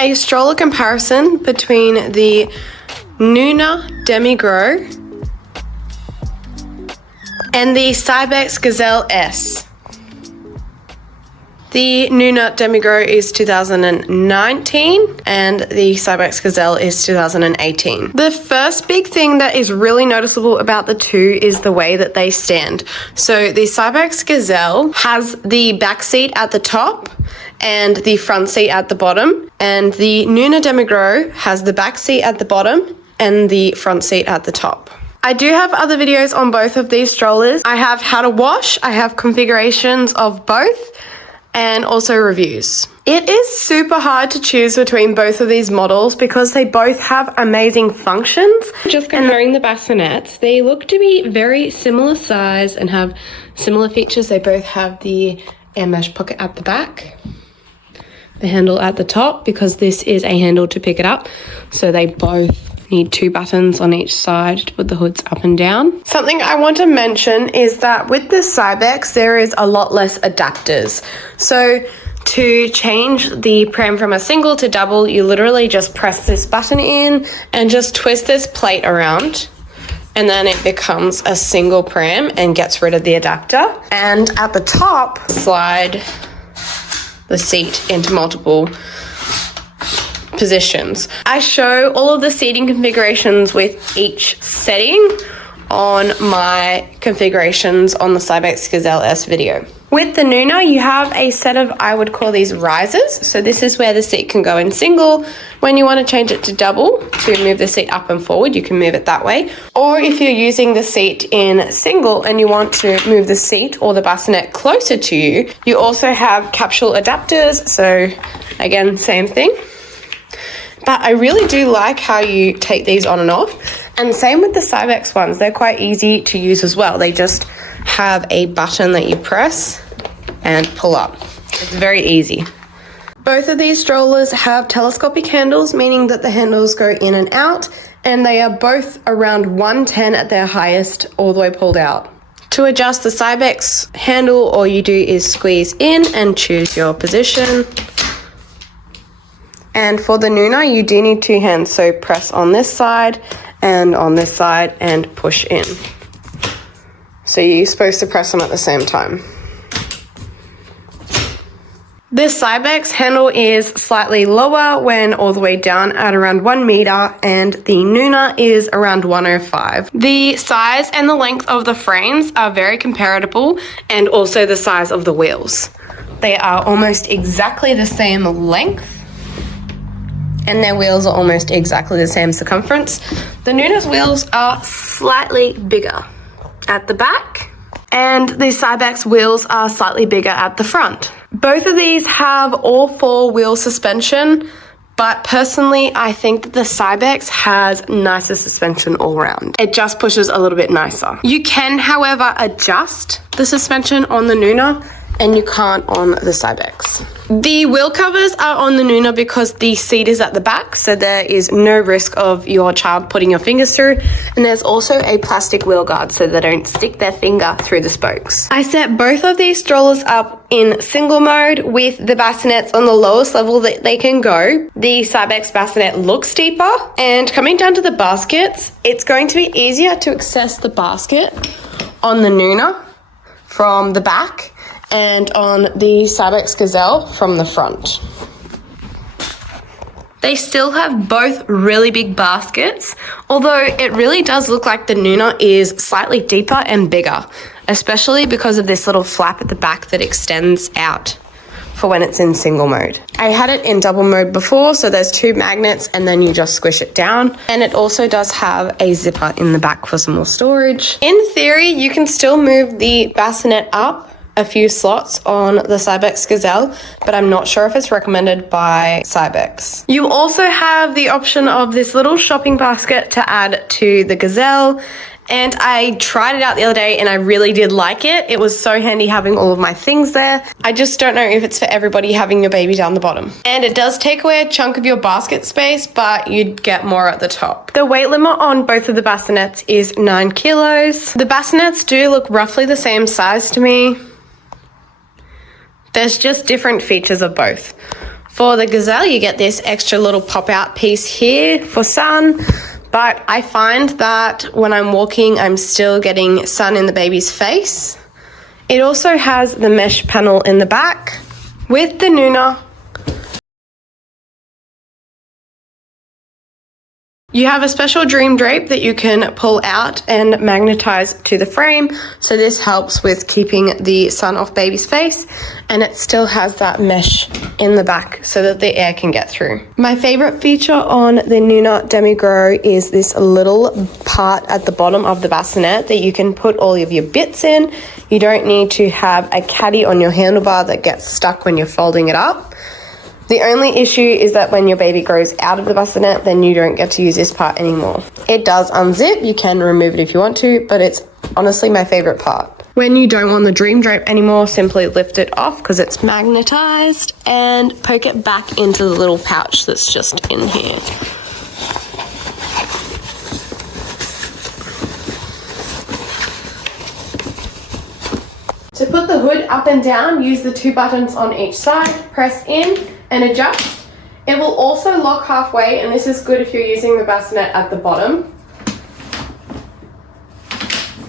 a stroller comparison between the Nuna Demi and the Cybex Gazelle S. The Nuna Demi is 2019 and the Cybex Gazelle is 2018. The first big thing that is really noticeable about the two is the way that they stand. So the Cybex Gazelle has the back seat at the top and the front seat at the bottom, and the Nuna Demi has the back seat at the bottom and the front seat at the top. I do have other videos on both of these strollers. I have how to wash, I have configurations of both, and also reviews. It is super hard to choose between both of these models because they both have amazing functions. Just comparing the bassinets, they look to be very similar size and have similar features. They both have the air mesh pocket at the back, the handle at the top, because this is a handle to pick it up. So they both need 2 buttons on each side to put the hoods up and down. Something I want to mention is that with the Cybex, there is a lot less adapters. So to change the pram from a single to double, you literally just press this button in and just twist this plate around, and then it becomes a single pram and gets rid of the adapter. And at the top, slide the seat into multiple positions. I show all of the seating configurations with each setting on my configurations on the Cybex Gazelle S video. With the Nuna, you have a set of, I would call these risers. So this is where the seat can go in single. When you want to change it to double, to move the seat up and forward, you can move it that way. Or if you're using the seat in single and you want to move the seat or the bassinet closer to you, you also have capsule adapters. So again, same thing. But I really do like how you take these on and off. And same with the Cybex ones. They're quite easy to use as well. They just have a button that you press and pull up. It's very easy. Both of these strollers have telescopic handles, meaning that the handles go in and out, and they are both around 110 at their highest, all the way pulled out. To adjust the Cybex handle, all you do is squeeze in and choose your position. And for the Nuna, you do need 2 hands, so press on this side and push in. So you're supposed to press them at the same time. This Cybex handle is slightly lower when all the way down at around 1 meter, and the Nuna is around 105. The size and the length of the frames are very comparable, and also the size of the wheels. They are almost exactly the same length, and their wheels are almost exactly the same circumference. The Nuna's wheels are slightly bigger at the back, and the Cybex wheels are slightly bigger at the front. Both of these have all 4 wheel suspension, but personally I think that the Cybex has nicer suspension all around. It just pushes a little bit nicer. You can, however, adjust the suspension on the Nuna, and you can't on the Cybex. The wheel covers are on the Nuna because the seat is at the back, so there is no risk of your child putting your fingers through. And there's also a plastic wheel guard so they don't stick their finger through the spokes. I set both of these strollers up in single mode with the bassinets on the lowest level that they can go. The Cybex bassinet looks deeper, and coming down to the baskets, it's going to be easier to access the basket on the Nuna from the back and on the Cybex Gazelle from the front. They still have both really big baskets, although it really does look like the Nuna is slightly deeper and bigger, especially because of this little flap at the back that extends out for when it's in single mode. I had it in double mode before, so there's 2 magnets and then you just squish it down. And it also does have a zipper in the back for some more storage. In theory, you can still move the bassinet up a few slots on the Cybex Gazelle, but I'm not sure if it's recommended by Cybex. You also have the option of this little shopping basket to add to the Gazelle, and I tried it out the other day and I really did like it. It was so handy having all of my things there. I just don't know if it's for everybody having your baby down the bottom. And it does take away a chunk of your basket space, but you'd get more at the top. The weight limit on both of the bassinets is 9 kilos. The bassinets do look roughly the same size to me. There's just different features of both. For the Gazelle, you get this extra little pop-out piece here for sun, but I find that when I'm walking, I'm still getting sun in the baby's face. It also has the mesh panel in the back. With the Nuna, you have a special dream drape that you can pull out and magnetize to the frame. So this helps with keeping the sun off baby's face, and it still has that mesh in the back so that the air can get through. My favorite feature on the Nuna Demi Grow is this little part at the bottom of the bassinet that you can put all of your bits in. You don't need to have a caddy on your handlebar that gets stuck when you're folding it up. The only issue is that when your baby grows out of the bassinet, then you don't get to use this part anymore. It does unzip, you can remove it if you want to, but it's honestly my favorite part. When you don't want the dream drape anymore, simply lift it off because it's magnetized and poke it back into the little pouch that's just in here. To put the hood up and down, use the 2 buttons on each side, press in and adjust. It will also lock halfway, and this is good if you're using the bassinet at the bottom.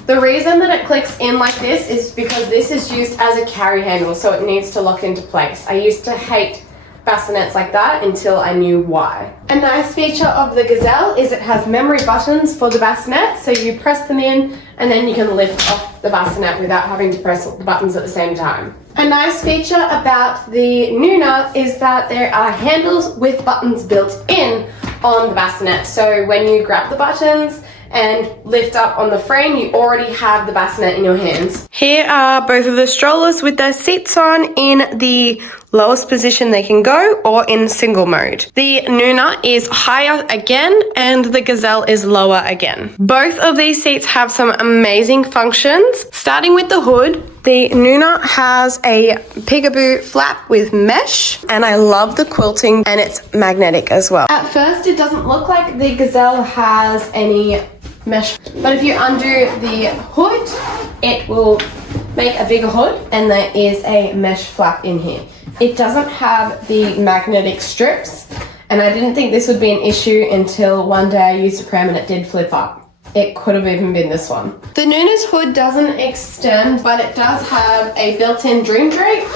The reason that it clicks in like this is because this is used as a carry handle, so it needs to lock into place. I used to hate bassinets like that until I knew why. A nice feature of the Gazelle is it has memory buttons for the bassinet, so you press them in and then you can lift off the bassinet without having to press the buttons at the same time. A nice feature about the Nuna is that there are handles with buttons built in on the bassinet, so when you grab the buttons and lift up on the frame, you already have the bassinet in your hands. Here are both of the strollers with their seats on in the lowest position they can go, or in single mode. The Nuna is higher again and the Gazelle is lower again. Both of these seats have some amazing functions. Starting with the hood, the Nuna has a peekaboo flap with mesh, and I love the quilting, and it's magnetic as well. At first it doesn't look like the Gazelle has any mesh, but if you undo the hood, it will make a bigger hood, and there is a mesh flap in here. It doesn't have the magnetic strips, and I didn't think this would be an issue until one day I used a pram and it did flip up. It could have even been this one. The Nuna's hood doesn't extend, but it does have a built-in dream drape.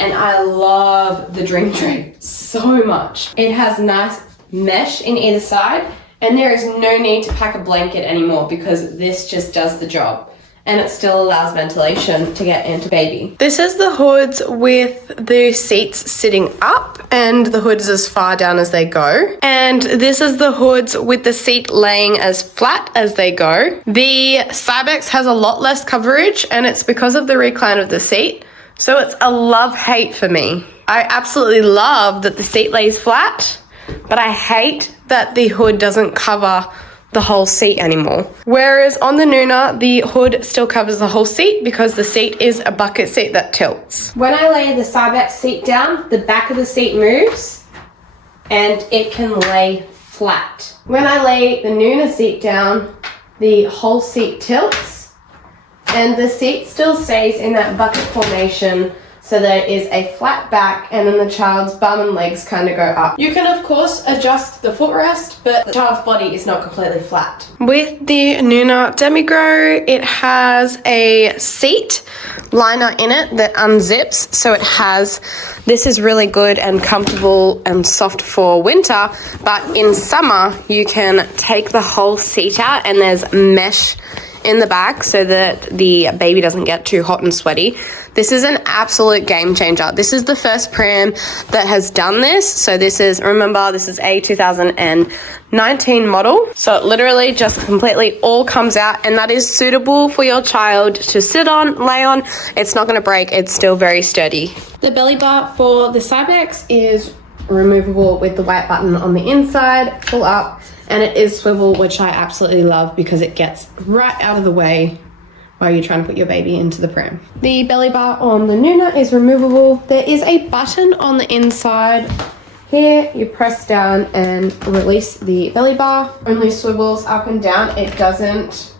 And I love the dream drape so much. It has nice mesh in either side, and there is no need to pack a blanket anymore because this just does the job. And it still allows ventilation to get into baby. This is the hoods with the seats sitting up, and the hoods as far down as they go. And this is the hoods with the seat laying as flat as they go. The Cybex has a lot less coverage, and it's because of the recline of the seat. So it's a love-hate for me. I absolutely love that the seat lays flat, but I hate that the hood doesn't cover the whole seat anymore. Whereas on the Nuna, the hood still covers the whole seat because the seat is a bucket seat that tilts. When I lay the Cybex seat down, the back of the seat moves and it can lay flat. When I lay the Nuna seat down, the whole seat tilts and the seat still stays in that bucket formation, so there is a flat back, and then the child's bum and legs kind of go up. You can of course adjust the footrest, but the child's body is not completely flat. With the Nuna Demi Grow, it has a seat liner in it that unzips, so it has, this is really good and comfortable and soft for winter, but in summer you can take the whole seat out and there's mesh in the back so that the baby doesn't get too hot and sweaty. This is an absolute game changer. This is the first pram that has done this. So this is, remember, this is a 2019 model. So it literally just completely all comes out, and that is suitable for your child to sit on, lay on. It's not gonna break, it's still very sturdy. The belly bar for the Cybex is removable with the white button on the inside, pull up, and it is swivel, which I absolutely love because it gets right out of the way while you're trying to put your baby into the pram. The belly bar on the Nuna is removable. There is a button on the inside. Here you press down and release the belly bar. Only swivels up and down. It doesn't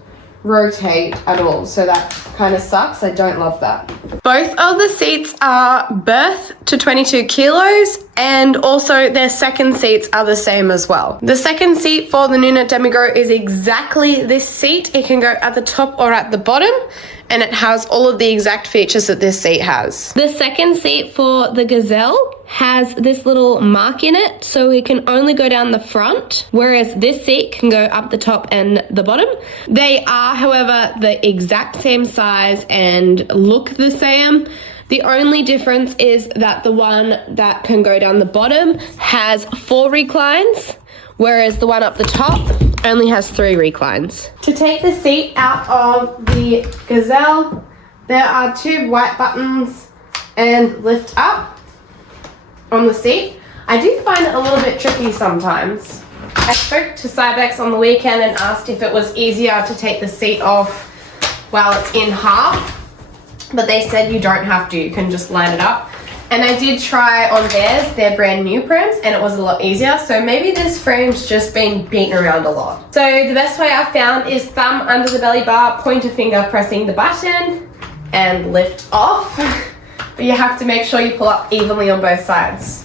rotate at all, so that kind of sucks. I don't love that. Both of the seats are birth to 22 kilos, and also their second seats are the same as well. The second seat for the Nuna Demi is exactly this seat. It can go at the top or at the bottom, and it has all of the exact features that this seat has. The second seat for the Gazelle has this little mark in it, so it can only go down the front, whereas this seat can go up the top and the bottom. They are, however, the exact same size and look the same. The only difference is that the one that can go down the bottom has 4 reclines, whereas the one up the top only has 3 reclines. To take the seat out of the Gazelle, there are 2 white buttons and lift up on the seat. I do find it a little bit tricky sometimes. I spoke to Cybex on the weekend and asked if it was easier to take the seat off while it's in half, but they said you don't have to, you can just line it up. And I did try on theirs, their brand new frames, and it was a lot easier. So maybe this frame's just been beaten around a lot. So the best way I found is thumb under the belly bar, pointer finger pressing the button, and lift off. But you have to make sure you pull up evenly on both sides.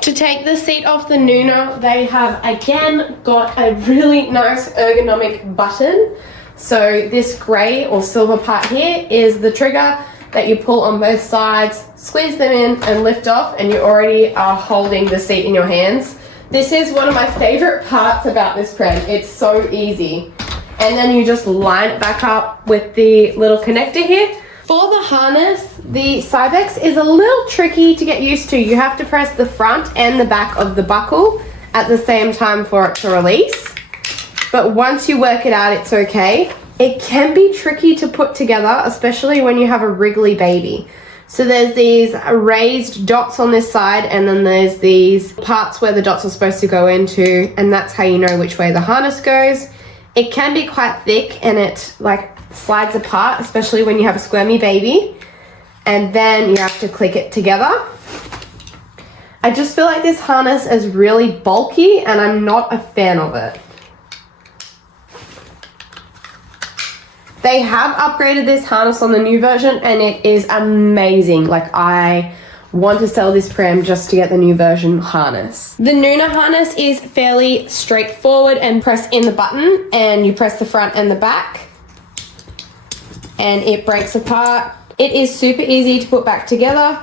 To take the seat off the Nuna, they have again got a really nice ergonomic button. So this grey or silver part here is the trigger that you pull on both sides, squeeze them in and lift off, and you already are holding the seat in your hands. This is one of my favorite parts about this pram. It's so easy. And then you just line it back up with the little connector here. For the harness, the Cybex is a little tricky to get used to. You have to press the front and the back of the buckle at the same time for it to release. But once you work it out, it's okay. It can be tricky to put together, especially when you have a wriggly baby. So there's these raised dots on this side, and then there's these parts where the dots are supposed to go into, and that's how you know which way the harness goes. It can be quite thick and it like slides apart, especially when you have a squirmy baby, and then you have to click it together. I just feel like this harness is really bulky and I'm not a fan of it. They have upgraded this harness on the new version and it is amazing. Like, I want to sell this pram just to get the new version harness. The Nuna harness is fairly straightforward, and press in the button and you press the front and the back and it breaks apart. It is super easy to put back together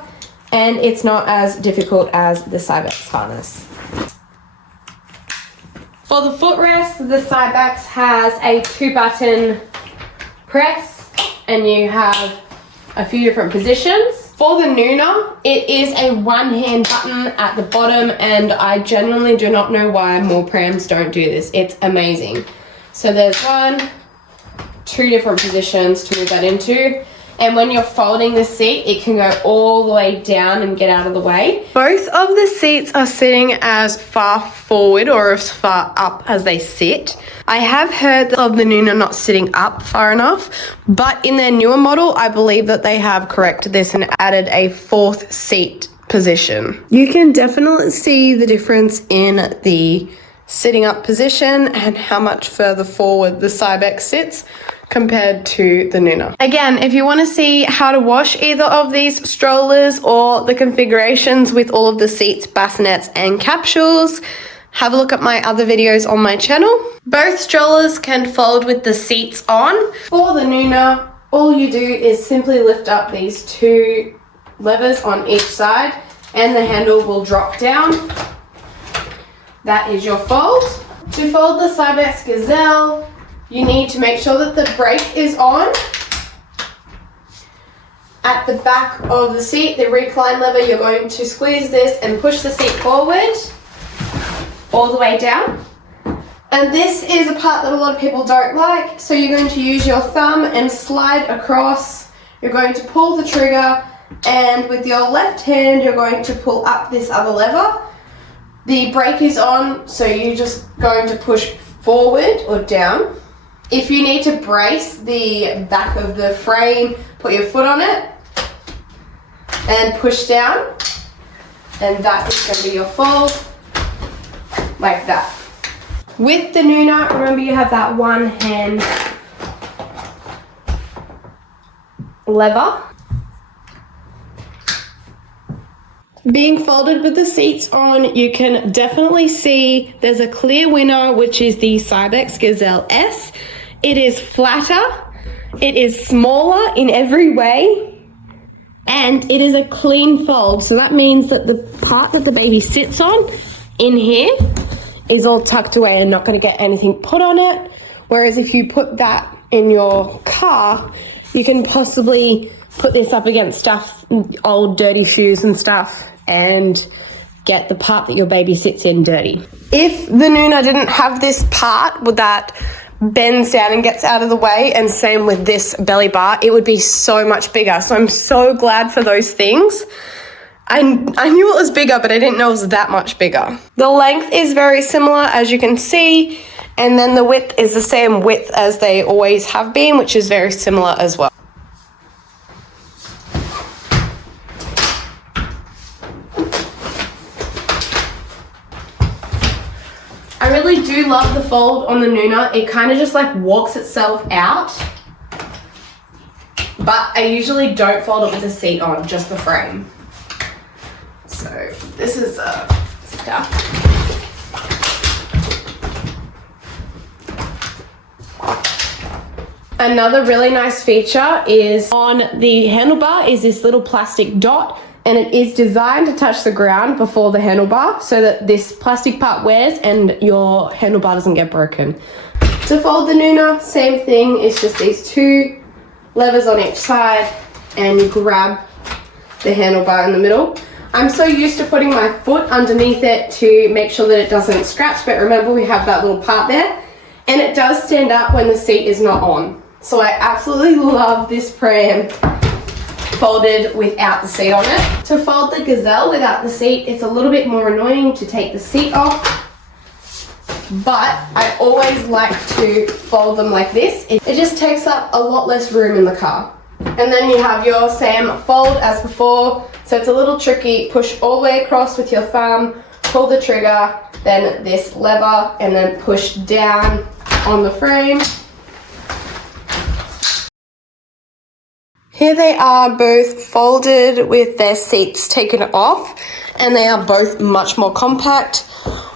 and it's not as difficult as the Cybex harness. For the footrest, the Cybex has a 2-button press and you have a few different positions. For the Nuna, it is a 1-hand button at the bottom, and I genuinely do not know why more prams don't do this. It's amazing. So there's 2 different positions to move that into. And when you're folding the seat, it can go all the way down and get out of the way. Both of the seats are sitting as far forward or as far up as they sit. I have heard of the Nuna not sitting up far enough, but in their newer model, I believe that they have corrected this and added a 4th seat position. You can definitely see the difference in the sitting up position and how much further forward the Cybex sits compared to the Nuna. Again, if you want to see how to wash either of these strollers or the configurations with all of the seats, bassinets and capsules, have a look at my other videos on my channel. Both strollers can fold with the seats on. For the Nuna, all you do is simply lift up these 2 levers on each side and the handle will drop down. That is your fold. To fold the Cybex Gazelle, you need to make sure that the brake is on. At the back of the seat, the recline lever, you're going to squeeze this and push the seat forward all the way down. And this is a part that a lot of people don't like. So you're going to use your thumb and slide across. You're going to pull the trigger, and with your left hand, you're going to pull up this other lever. The brake is on, so you're just going to push forward or down. If you need to brace the back of the frame, put your foot on it and push down, and that is going to be your fold, like that. With the Nuna, remember you have that one hand lever. Being folded with the seats on, you can definitely see there's a clear winner, which is the Cybex Gazelle S. It is flatter, it is smaller in every way, and it is a clean fold. So that means that the part that the baby sits on in here is all tucked away and not going to get anything put on it. Whereas if you put that in your car, you can possibly put this up against stuff, old dirty shoes and stuff, and get the part that your baby sits in dirty. If the Nuna didn't have this part that bends down and gets out of the way, and same with this belly bar, it would be so much bigger. So I'm so glad for those things. I knew it was bigger, but I didn't know it was that much bigger. The length is very similar, as you can see, and then the width is the same width as they always have been, which is very similar as well. I really do love the fold on the Nuna. It kind of just like walks itself out. But I usually don't fold it with the seat on, just the frame. So this is stuff. Another really nice feature is on the handlebar is this little plastic dot, and it is designed to touch the ground before the handlebar so that this plastic part wears and your handlebar doesn't get broken. To fold the Nuna, same thing, it's just these two levers on each side and you grab the handlebar in the middle. I'm so used to putting my foot underneath it to make sure that it doesn't scratch, but remember we have that little part there, and it does stand up when the seat is not on. So I absolutely love this pram folded without the seat on it. To fold the Gazelle without the seat, it's a little bit more annoying to take the seat off, but I always like to fold them like this. It just takes up a lot less room in the car. And then you have your same fold as before, so it's a little tricky. Push all the way across with your thumb, pull the trigger, then this lever, and then push down on the frame. Here they are both folded with their seats taken off, and they are both much more compact.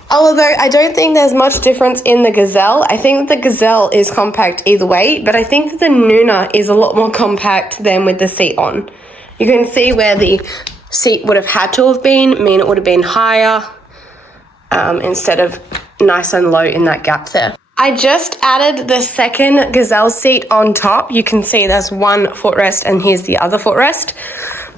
Although I don't think there's much difference in the Gazelle. I think that the Gazelle is compact either way, but I think that the Nuna is a lot more compact than with the seat on. You can see where the seat would have had to have been, mean it would have been higher instead of nice and low in that gap there. I just added the second Gazelle seat on top. You can see there's one footrest and here's the other footrest.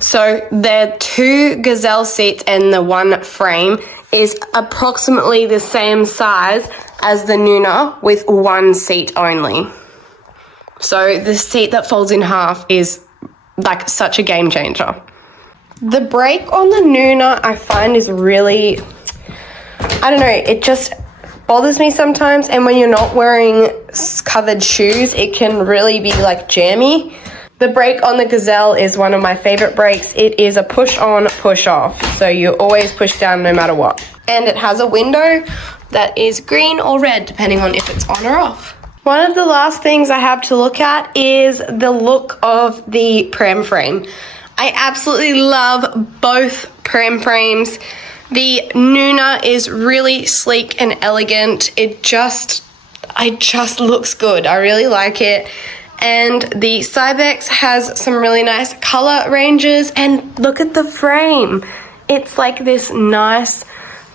So the two Gazelle seats and the one frame is approximately the same size as the Nuna with one seat only. So the seat that folds in half is like such a game changer. The brake on the Nuna I find is really, I don't know, it just bothers me sometimes, and when you're not wearing covered shoes it can really be like jammy. The brake on the Gazelle is one of my favorite brakes. It is a push on, push off, so you always push down no matter what. And it has a window that is green or red depending on if it's on or off. One of the last things I have to look at is the look of the pram frame. I absolutely love both pram frames. The Nuna is really sleek and elegant. It just looks good. I really like it. And the Cybex has some really nice color ranges, and look at the frame. It's like this nice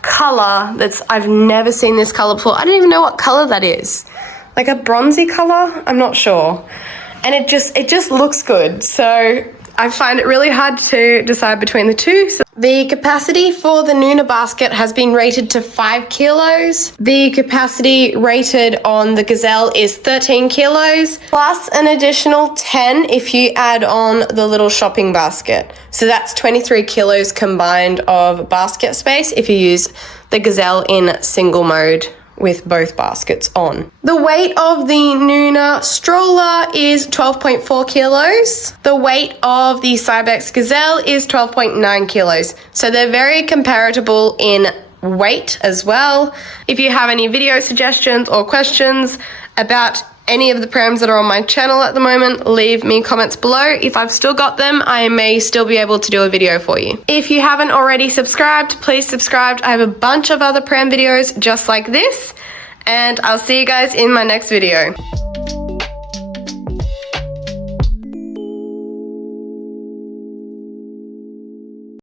color I've never seen this color before. I don't even know what color that is. Like a bronzy color? I'm not sure. And it just looks good. So I find it really hard to decide between the two. So the capacity for the Nuna basket has been rated to 5 kilos. The capacity rated on the Gazelle is 13 kilos, plus an additional 10 if you add on the little shopping basket. So that's 23 kilos combined of basket space if you use the Gazelle in single mode with both baskets on. The weight of the Nuna stroller is 12.4 kilos. The weight of the Cybex Gazelle is 12.9 kilos. So they're very comparable in weight as well. If you have any video suggestions or questions about any of the prams that are on my channel at the moment, leave me comments below. If I've still got them, I may still be able to do a video for you. If you haven't already subscribed, please subscribe. I have a bunch of other pram videos just like this, and I'll see you guys in my next video.